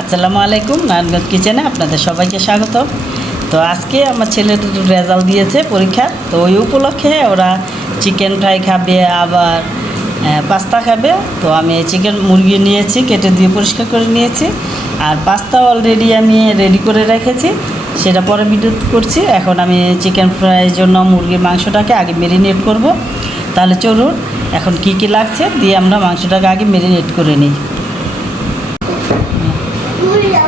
আসসালামু আলাইকুম নারায়ণগঞ্জ কিচেনে আপনাদের সবাইকে স্বাগত। তো আজকে আমার ছেলের রেজাল্ট দিয়েছে পরীক্ষা। তো ওই উপলক্ষে ওরা চিকেন ফ্রাই খাবে, আবার পাস্তা খাবে। তো আমি চিকেন মুরগি নিয়েছি, কেটে দিয়ে পরিষ্কার করে নিয়েছি। আর পাস্তা অলরেডি আমি রেডি করে রেখেছি। সেটা পরে ভিডিও করছি। এখন আমি চিকেন ফ্রাইয়ের জন্য মুরগির মাংসটাকে আগে মেরিনেট করব। তাহলে চলুন, এখন কি কি লাগছে, দিয়ে আমরা মাংসটাকে আগে মেরিনেট করে নিই।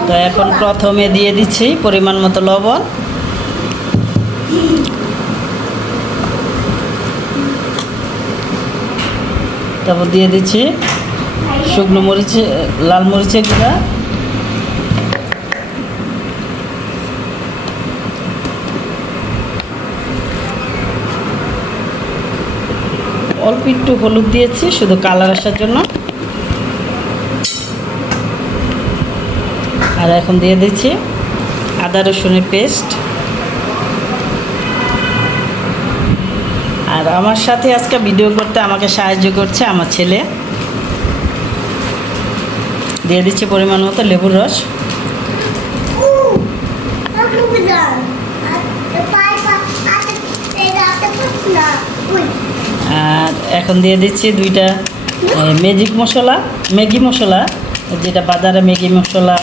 তো এখন প্রথমে দিয়ে দিচ্ছি পরিমাণ মতো লবণ। তারপর দিয়ে দিচ্ছি শুকনো মরিচে, লাল মরিচের গুঁড়া। অল্প একটু হলুদ দিয়েছি, শুধু কালার আসার জন্য। আর এখন দিয়ে দিচ্ছি আদা রসুনের পেস্ট। আর আমার সাথে আজকে ভিডিও করতে আমাকে সাহায্য করছে আমার ছেলে। দিয়ে দিচ্ছি পরিমাণ মতো লেবুর রস। আর এখন দিয়ে দিচ্ছি দুইটা ম্যাজিক মশলা, ম্যাগি মশলা, যেটা বাজারে ম্যাগি মশলা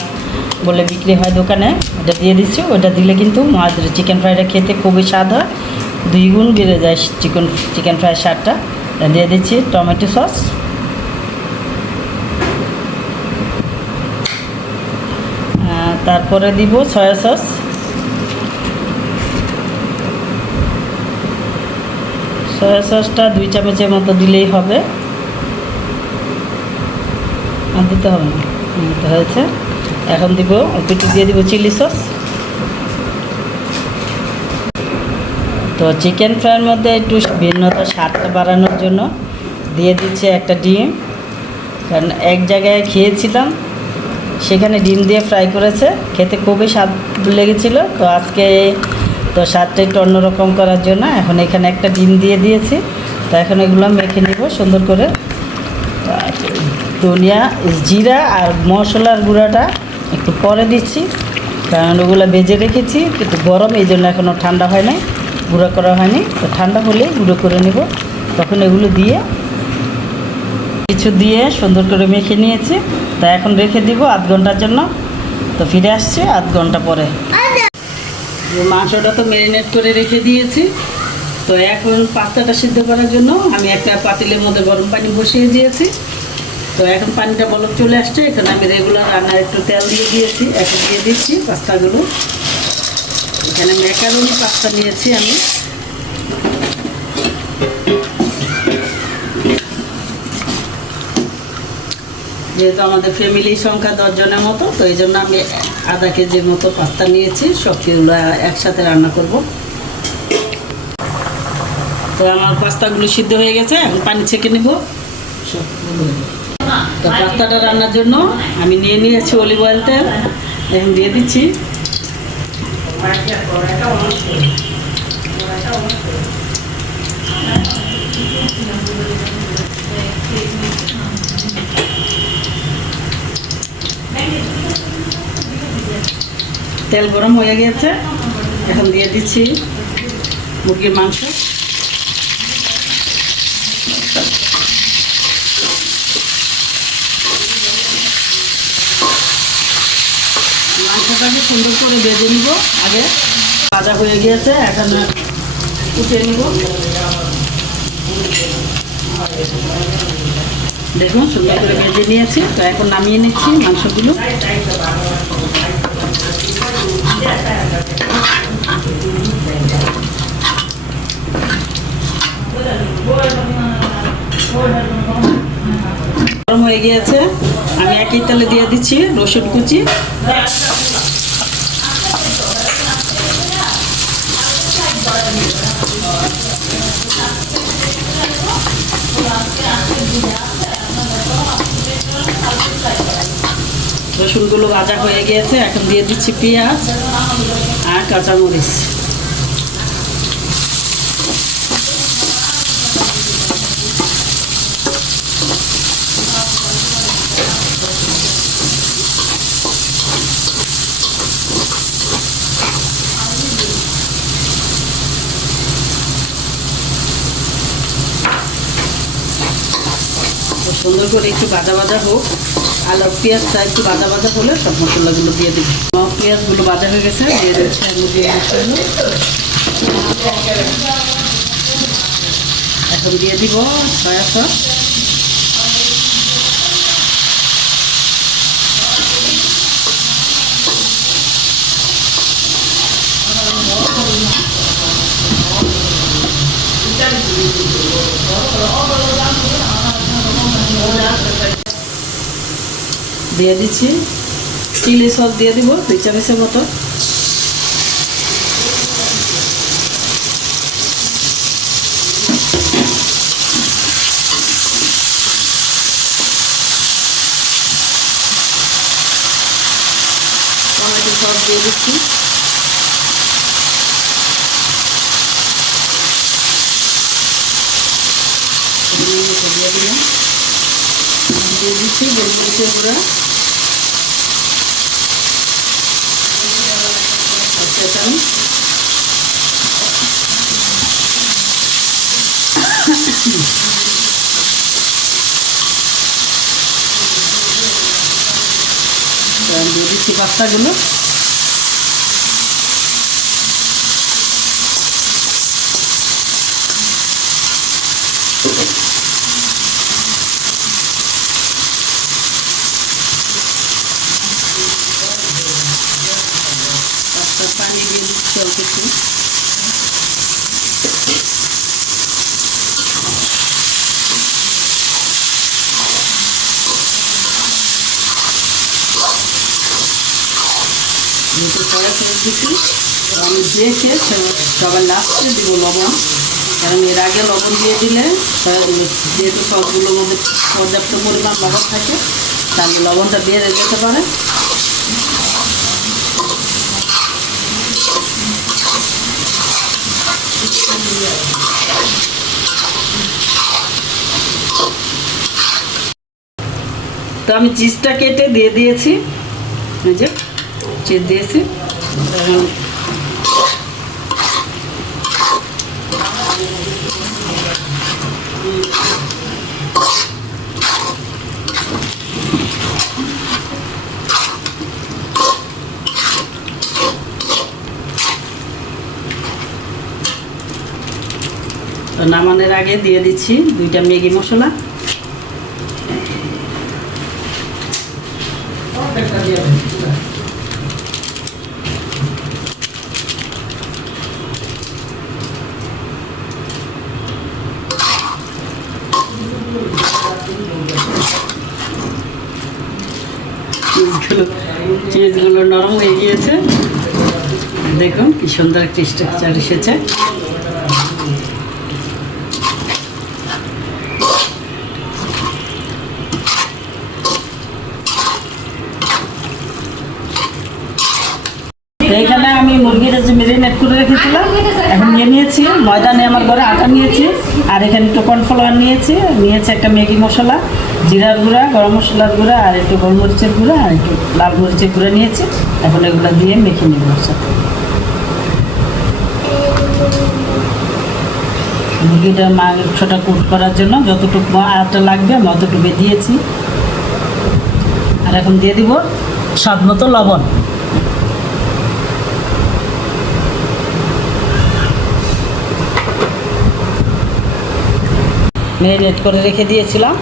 বলে বিক্রি হয় দোকানে, ওটা দিয়ে দিচ্ছি। ওটা দিলে কিন্তু মাছ চিকেন ফ্রাইটা খেতে খুবই স্বাদ হয়। দুই গুণ বেড়ে যায় চিকেন চিকেন ফ্রাই স্বাদটা। দিয়ে দিচ্ছি টমেটো সস। তারপরে দিব সয়া সস। সয়া সসটা দুই চামচের মতো দিলেই হবে। আর দিতে হবে না হয়েছে। এখন দিব, একটু দিয়ে দিব চিলি সস। তো চিকেন ফ্রাইয়ের মধ্যে একটু ভিন্নতা, স্বাদটা বাড়ানোর জন্য দিয়ে দিচ্ছে একটা ডিম। কারণ এক জায়গায় খেয়েছিলাম, সেখানে ডিম দিয়ে ফ্রাই করেছে। খেতে খুবই স্বাদ লেগেছিল, তো আজকে তো স্বাদটা একটু অন্যরকম করার জন্য এখন এখানে একটা ডিম দিয়ে দিয়েছি। তো এখন এগুলো মেখে নিব সুন্দর করে। ধনিয়া, জিরা আর মশলার গুঁড়াটা একটু পরে দিচ্ছি। কারণ ওগুলো ভেজে রেখেছি, কিন্তু গরম, এই জন্য এখনও ঠান্ডা হয় নাই, গুঁড়ো করা হয়নি। তো ঠান্ডা হলেই গুঁড়ো করে নেব। তখন এগুলো দিয়ে কিছু দিয়ে সুন্দর করে মেখে নিয়েছি। তা এখন রেখে দিব আধ ঘণ্টার জন্য। তো ফিরে আসছে আধ ঘণ্টা পরে। মাংসটা তো ম্যারিনেট করে রেখে দিয়েছি। তো এখন পাস্তাটা সিদ্ধ করার জন্য আমি একটা পাতিলের মধ্যে গরম পানি বসিয়ে দিয়েছি। তো এখন পানিটা বলক চলে আসছে, এখানে আমি রেগুলার রান্নার একটু তেল দিয়ে দিয়েছি, এখন দিয়ে দিচ্ছি পাস্তাগুলো। এখানে ম্যাকারনি পাস্তা নিয়েছি আমি। যেহেতু আমাদের ফ্যামিলির সংখ্যা দশজনের মতো, তো এই জন্য আমি আধা কেজির মতো পাস্তা নিয়েছি সবজিগুলো একসাথে রান্না করব। তো আমার পাস্তাগুলো সিদ্ধ হয়ে গেছে, এখন পানি ছেঁকে নেব। তো পাস্তাটা রান্নার জন্য আমি নিয়ে নিয়েছি অলিভ অয়েল তেল। এখন দিয়ে দিচ্ছি। তেল গরম হয়ে গেছে এখন দিয়ে দিচ্ছি মুরগির মাংস। মাংসটাকে সুন্দর করে বেজে নিব, আগে ভাজা হয়ে গিয়েছে, এখন উঠে নিব। দেখুন, সুন্দর করে ভেজে নিয়েছি, তো এখন নামিয়ে নিচ্ছি মাংসগুলো। গরম হয়ে গিয়েছে, আমি একই তেলে দিয়ে দিচ্ছি রসুন কুচি। রসুনগুলো ভাজা হয়ে গিয়েছে এখন দিয়ে দিচ্ছি পেঁয়াজ আর কাঁচামরিচ। সুন্দর করে একটু বাজা বাজা হোক আলু পেঁয়াজটা একটু বাজা বাজা হলে সব মশলাগুলো দিয়ে দেবো। পেঁয়াজগুলো বাজা হয়ে গেছে, দিয়ে দিচ্ছি দিয়ে এখন দিয়ে দিব সয়া সস। দিয়ে দিচ্ছি। চিলি সস দিয়ে দিব দুই চামচের মতো। টমেটো দিয়ে দিচ্ছি। দিয়ে দিলাম। দিয়ে দিচ্ছি গোলমরিচের গুঁড়া একটা দিয়ে দিচ্ছি পাস্তাগুলো পাস্তার পানি দিয়ে দিচ্ছি অল্প একটু যেহেতু সয়া সস আমি দেখে সবার লাস্টে দিব লবণ কারণ এর আগে লবণ দিয়ে দিলে যেহেতু সসগুলোর মধ্যে পর্যাপ্ত পরিমাণ লবণ থাকে তাহলে লবণটা দিয়ে যেতে পারে তো আমি চিজটা কেটে দিয়ে দিয়েছি। এই যে চিজ দিয়েছি। তো নামানোর আগে দিয়ে দিচ্ছি দুইটা ম্যাগি মশলা। চিজগুলো নরম হয়ে গিয়েছে। দেখুন কি সুন্দর একটা স্ট্রাকচার এসেছে তো এখানে আমি মুরগিটা যে মেরিনেট এখন নিয়ে নিয়েছি ময়দা নিয়ে আমার ঘরে আটা নিয়েছি, আর এখানে একটু কর্নফ্লাওয়ার নিয়েছি নিয়েছি একটা ম্যাগি মশলা, জিরার গুঁড়া, গরম মশলার গুঁড়া, আর একটু গোলমরিচের গুঁড়া, আর একটু লাল মরিচের গুঁড়া নিয়েছি। এখন এগুলো দিয়ে মেখে নেব সাথে মুরগিটা মাংসটা কুট করার জন্য যতটুকু আটা লাগবে, আমি অতটুকু দিয়েছি। আর এখন দিয়ে দিব স্বাদ মতো লবণ। ম্যারিনেট করে রেখে দিয়েছিলাম।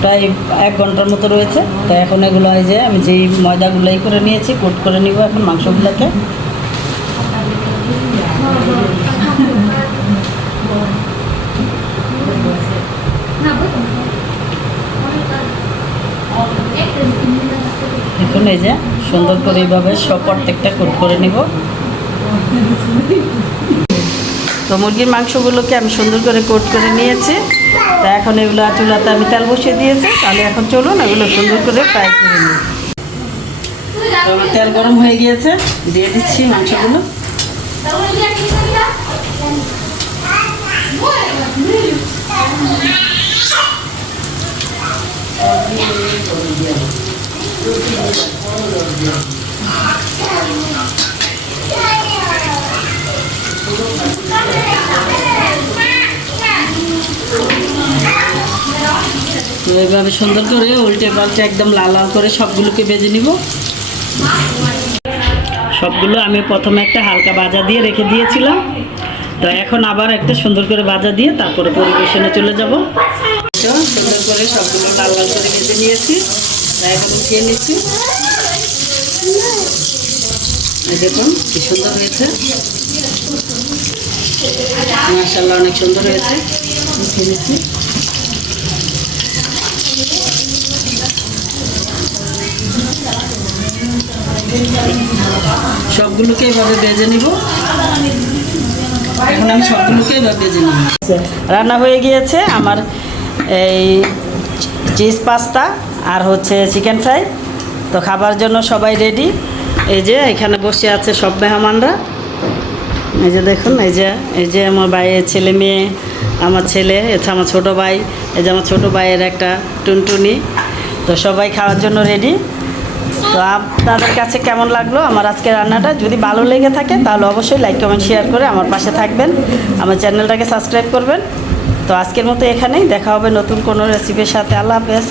প্রায় এক ঘণ্টার মতো রয়েছে। তো এখন এগুলো এই যে আমি যেই ময়দাগুলোই করে নিয়েছি, কোট করে নিব এখন মাংসগুলোকে। এখন এই যে সুন্দর করে এইভাবে সব প্রত্যেকটা কোট করে নিব। তো মুরগির মাংসগুলোকে আমি সুন্দর করে কোট করে নিয়েছি। তা এখন এগুলো চুলাতে আমি তেল বসিয়ে দিয়েছি। তাহলে এখন চলুন এগুলো সুন্দর করে ফ্রাই করে নিই। তেল গরম হয়ে গিয়েছে। দিয়ে দিচ্ছি মাংসগুলো। Thank you. এভাবে সুন্দর করে উল্টে পাল্টে একদম লাল লাল করে সবগুলোকে বেজে নিব। সবগুলো আমি প্রথমে একটা হালকা ভাজা দিয়ে রেখে দিয়েছিলাম। তো এখন আবার একটা সুন্দর করে ভাজা দিয়ে তারপরে পরিবেশনে চলে যাব। সুন্দর করে সবগুলো লাল লাল করে ভেজে নিয়েছি। এখন নিচ্ছি। দেখুন, কি সুন্দর হয়েছে। মার্শাল্লাহ অনেক সুন্দর হয়েছে। উঠিয়ে নিচ্ছি। সবগুলোকে এভাবে বেজে নিব। এখন আমি সবগুলোকে এভাবে বেজে নিব। রান্না হয়ে গিয়েছে আমার এই চিজ পাস্তা আর হচ্ছে চিকেন ফ্রাই। তো খাবার জন্য সবাই রেডি। এই যে এখানে বসে আছে সব মেহমানরা। এই যে দেখুন, এই যে এই যে আমার ভাইয়ের ছেলে মেয়ে, আমার ছেলে এটা আমার ছোট ভাই, এই যে আমার ছোট ভাইয়ের একটা টুনটুনি। তো সবাই খাওয়ার জন্য রেডি। তো আপনাদের কাছে কেমন লাগল আমার আজকে রান্নাটা? যদি ভালো লেগে থাকে, তাহলে অবশ্যই লাইক কমেন্ট শেয়ার করে আমার পাশে থাকবেন। আমার চ্যানেলটাকে সাবস্ক্রাইব করবেন। তো আজকের মতো এখানেই, দেখা হবে নতুন কোনো রেসিপির সাথে। আল্লাহ হাফেজ।